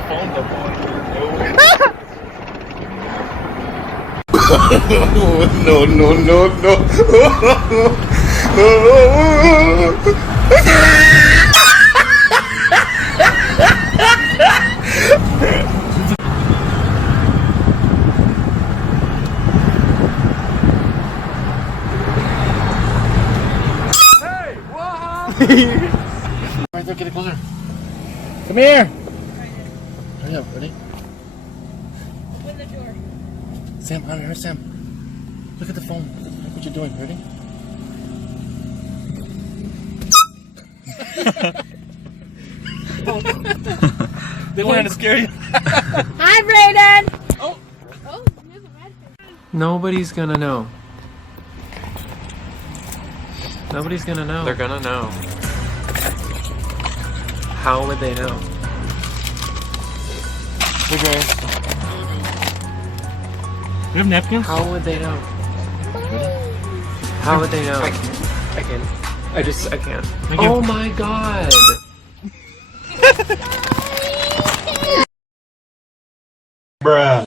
my phone though. No, no, no, no. Right there, get it closer. Come here. Hurry up, ready? Open the door. Sam, on her, Sam. Look at the phone. Look what you're doing. Ready? They wanted to scare you. Hi, Brayden. Oh, he has a red face. Nobody's gonna know. Nobody's gonna know. They're gonna know. How would they know? Hey, guys. You have napkins? How would they know? How would they know? I can't. I can't. Thank you. Oh my god! Bruh.